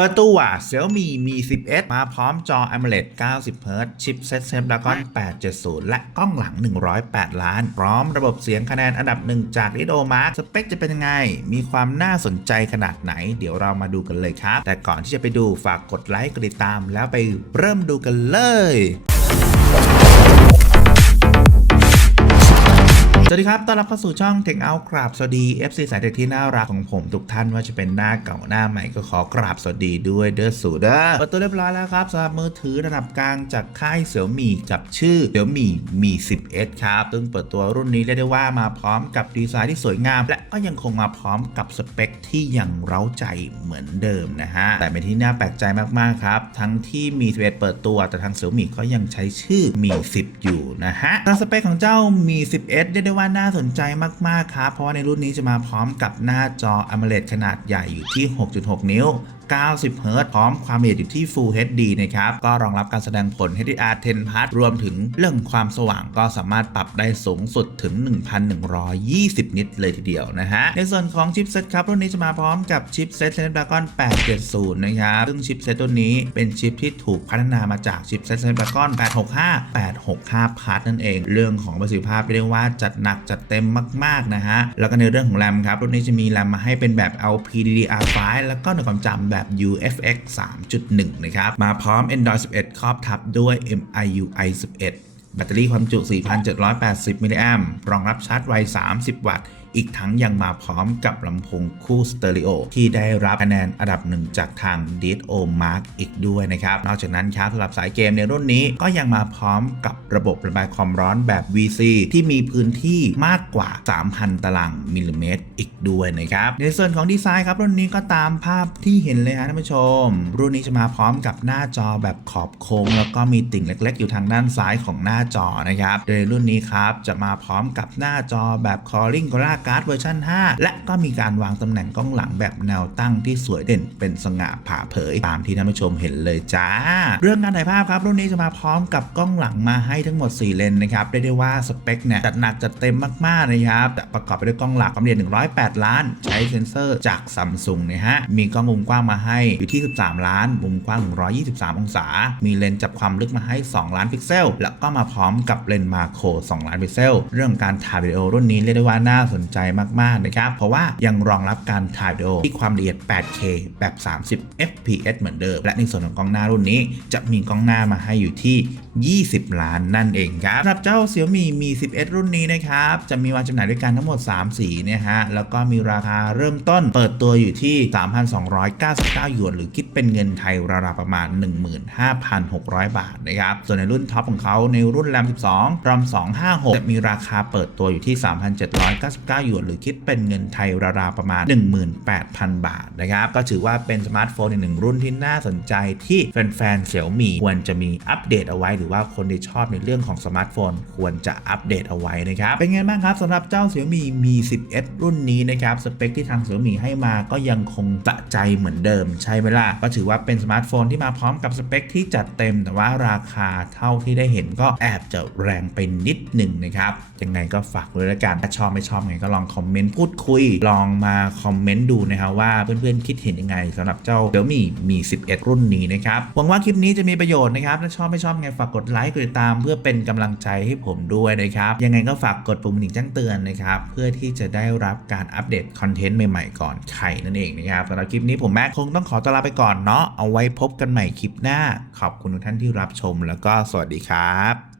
ประตูว Xiaomi Mi 10s มาพร้อมจอ AMOLED 90 Hz ชิปเซ็ต Snapdragon 870 และกล้องหลัง 108 ล้าน พร้อมระบบเสียงคะแนนอันดับหนึ่งจาก l i t o Mark สเปคจะเป็นยังไง มีความน่าสนใจขนาดไหน เดี๋ยวเรามาดูกันเลยครับ แต่ก่อนที่จะไปดูฝากกดไลค์กดติดตามแล้วไปเริ่มดูกันเลย สวัสดีครับ ต้อนรับเข้าสู่ช่อง Tech Out กราบสวัสดี FC สายเทคที่น่ารักของผมทุกท่านว่าจะเป็นหน้าเก่าหน้าใหม่ก็ขอกราบสวัสดีด้วยเด้อสูเด้อเปิดตัวเรียบร้อยแล้วครับสำหรับมือถือระดับกลางจากค่ายเสี่ยวมี่กับชื่อเสี่ยวมี่มี 10s ครับซึ่งเปิดตัวรุ่นนี้เรียกได้ว่ามาพร้อมกับดีไซน์ที่สวยงาม และก็ยังคงมาพร้อมกับสเปคที่ยังเร้าใจเหมือนเดิมนะฮะแต่เป็นที่น่าแปลกใจมากๆครับทั้งที่มี 11 เปิดตัวแต่ทางเสี่ยวมี่ก็ยังใช้ชื่อมี 10 อยู่นะฮะทางสเปคของเจ้ามี 10s เรียกได้ว่าน่าสนใจมาก ๆ ครับ เพราะว่าในรุ่นนี้จะมาพร้อมกับหน้าจอ AMOLED ขนาดใหญ่อยู่ที่ 6.6 นิ้ว90เฮิรต์พร้อมความละเอียดอยู่ที่ Full HD นะครับ ก็รองรับการแสดงผล HDR 10 Plus รวมถึงเรื่องความสว่างก็สามารถปรับได้สูงสุดถึง 1,120 นิตเลยทีเดียวนะฮะ ในส่วนของชิปเซ็ตครับรุ่นนี้จะมาพร้อมกับชิปเซ็ต Snapdragon 870 นะครับ ซึ่งชิปเซ็ตตัวนี้เป็นชิปที่ถูกพัฒนามาจากชิปเซ็ต Snapdragon 865 865 Plus นั่นเอง เรื่องของประสิทธิภาพเรียกว่าจัดหนักจัดเต็มมากๆนะฮะ แล้วก็ในเรื่องของแรมครับรุ่นนี้จะมีแรมมาให้เป็นแบบ LPDDR5 แล้วก็ในความจำแบบ UFX 3.1 นะครับ มาพร้อม Android 11 ครอบทับด้วย MIUI 11 แบตเตอรี่ความจุ 4,780 มิลลิแอมป์รองรับชาร์จไว 30 วัตต์ อีกทั้งยังมาพร้อมกับลำโพงคู่สเตอริโอที่ได้รับคะแนนอันดับหนึ่งจากทาง DSO Mark อีกด้วยนะครับ นอกจากนั้นครับสำหรับสายเกมในรุ่นนี้ก็ยังมาพร้อมกับระบบระบายความร้อนแบบ VC ที่มีพื้นที่มากกว่า 3,000 ตารางมิลลิเมตรอีกด้วยนะครับ ในส่วนของดีไซน์ครับรุ่นนี้ก็ตามภาพที่เห็นเลยฮะท่านผู้ชม รุ่นนี้จะมาพร้อมกับหน้าจอแบบขอบโค้ง แล้วก็มีติ่งเล็ก ๆ อยู่ทางด้านซ้ายของหน้าจอนะครับ โดยรุ่นนี้ครับจะมาพร้อมกับหน้าจอแบบ Calling Gorilla Glass เวอร์ชัน5 และก็มีการวางตำแหน่งกล้องหลังแบบแนวตั้งที่สวยเด่นเป็นสง่าผ่าเผยตามที่ท่านผู้ชมเห็นเลยจ้า เรื่องการถ่ายภาพครับ รุ่นนี้จะมาพร้อมกับกล้องหลังมาให้ทั้งหมด 4 เลนส์นะครับเรียกได้ว่าสเปคเนี่ยจัดหนักจัดเต็มมากๆนะครับแต่ประกอบไปด้วยกล้องหลักความละเอียด108 ล้าน ใช้เซ็นเซอร์จากซัมซุงนะฮะมีกล้องมุมกว้างมาให้อยู่ที่ 13 ล้าน มุมกว้าง 123 องศา มีเลนส์จับความลึกมาให้ 2 ล้านพิกเซล แล้วก็มาพร้อมกับเลนส์มาโคร2ล้านพิกเซล เรื่องการถ่ายวิดีโอรุ่นนี้เรียกได้ว่าน่าสนใจใจมากๆนะครับ เพราะว่ายังรองรับการถ่ายวิดีโอที่ความละเอียด 8K แบบ 30 fps เหมือนเดิม และในส่วนของกล้องหน้ารุ่นนี้ จะมีกล้องหน้ามาให้อยู่ที่ 20 ล้านนั่นเองครับสำหรับเจ้า Xiaomi Mi 11 รุ่นนี้นะครับ จะมีวางจำหน่ายด้วยกันทั้งหมด 3 สีนะฮะ แล้วก็มีราคาเริ่มต้นเปิดตัวอยู่ที่ 3,299 หยวน หรือคิดเป็นเงินไทยราวๆประมาณ 15,600 บาทนะครับ ส่วนในรุ่นท็อปของเขาในรุ่น RAM 12 RAM 256 จะมีราคาเปิดตัวอยู่ที่ 3,799หยวนหรือคิดเป็นเงินไทยราวๆประมาณ 18,000 บาทนะครับก็ถือว่าเป็นสมาร์ทโฟนอีกหนึ่งรุ่นที่น่าสนใจที่แฟนๆ Xiaomi ควรจะมีอัปเดตเอาไว้ หรือว่าคนที่ชอบในเรื่องของสมาร์ทโฟน ควรจะอัปเดตเอาไว้นะครับเป็นไงบ้างครับสำหรับเจ้า Xiaomi Mi 11 รุ่นนี้นะครับสเปคที่ทาง Xiaomi ให้มาก็ยังคงตะใจเหมือนเดิมใช่ไหมล่ะก็ถือว่าเป็นสมาร์ทโฟนที่มาพร้อมกับสเปคที่จัดเต็ม แต่ว่าราคาเท่าที่ได้เห็นก็แอบจะแรงไปนิดหนึ่งนะครับยังไงก็ฝากด้วยละกันถ้าชอบไม่ชอบไงก็ลองคอมเมนต์พูดคุย ลองมาคอมเมนต์ดูนะครับว่าเพื่อนๆคิดเห็นยังไงสำหรับเจ้า Xiaomi Mi 11 รุ่นนี้นะครับหวังว่าคลิปนี้จะมีประโยชน์นะครับถ้าชอบไม่ชอบไงฝากกดไลค์กดติดตาม เพื่อเป็นกำลังใจให้ผมด้วยนะครับยังไงก็ฝากกดปุ่มกระดิ่งแจ้งเตือนนะครับเพื่อที่จะได้รับการอัปเดตคอนเทนต์ใหม่ๆก่อนใครนั่นเองนะครับสำหรับคลิปนี้ผมแม็กคงต้องขอตัวลาไปก่อนเนาะเอาไว้พบกันใหม่คลิปหน้า ขอบคุณทุกท่านที่รับชมแล้วก็สวัสดีครับ